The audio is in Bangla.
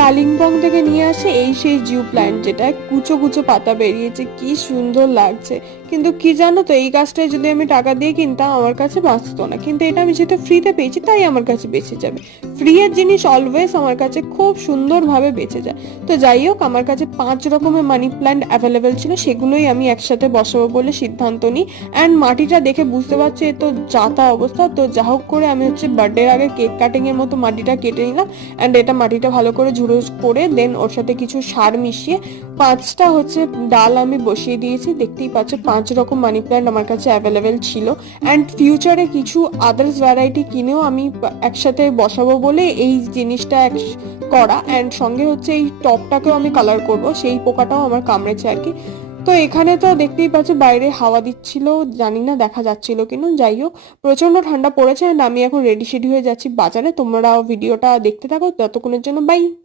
কালিম্পং থেকে নিয়ে আসে এই সেই জিও প্ল্যান্ট, যেটা কুচো কুচো পাতা বেরিয়েছে, কি সুন্দর লাগছে। কিন্তু কি জানো তো, এই গাছটায় যদি আমি টাকা দিয়ে কিনতাম আমার কাছে বাঁচতো না, কিন্তু এটা আমি যেহেতু ফ্রিতে পেয়েছি তাই আমার কাছে বেঁচে যাবে। ফ্রি এর জিনিস অলওয়েজ আমার কাছে খুব সুন্দরভাবে বেঁচে যায়। তো যাই হোক, আমার কাছে 5 রকমের মানি প্ল্যান্ট অ্যাভেলেবেল ছিল, সেগুলোই আমি একসাথে বসাবো বলে সিদ্ধান্ত নিই। অ্যান্ড মাটিটা দেখে বুঝতে পারছি এ তো যাতা অবস্থা। তো যা হোক করে আমি হচ্ছে বার্থডের আগে কেক কাটিং এর মতো মাটিটা কেটে নিলাম। অ্যান্ড এটা মাটিটা ভালো করে ঝুড়ো করে দেন ওর সাথে কিছু সার মিশিয়ে 5টা হচ্ছে ডাল আমি বসিয়ে দিয়েছি। দেখতেই পাচ্ছ 5 রকম মানি প্ল্যান্ট আমার কাছে অ্যাভেলেবেল ছিল। অ্যান্ড ফিউচারে কিছু আদার্স ভ্যারাইটি কিনেও আমি একসাথে বসাবো বলে এই জিনিসটা করা। অ্যান্ড সঙ্গে হচ্ছে এই টপটাকেও আমি কালার করব, সেই পোকাটাও আমার কামড়েছে আর কি। তো এখানে তো দেখতেই পাচ্ছ বাইরে হাওয়া দিচ্ছিল, জানি না দেখা যাচ্ছিল কিনা, যাই হোক প্রচন্ড ঠান্ডা পড়েছে। এন্ড আমি এখন রেডি শেডি হয়ে যাচ্ছি বাজারে। তোমরা ভিডিওটা দেখতে থাকো, ততক্ষণের জন্য বাই।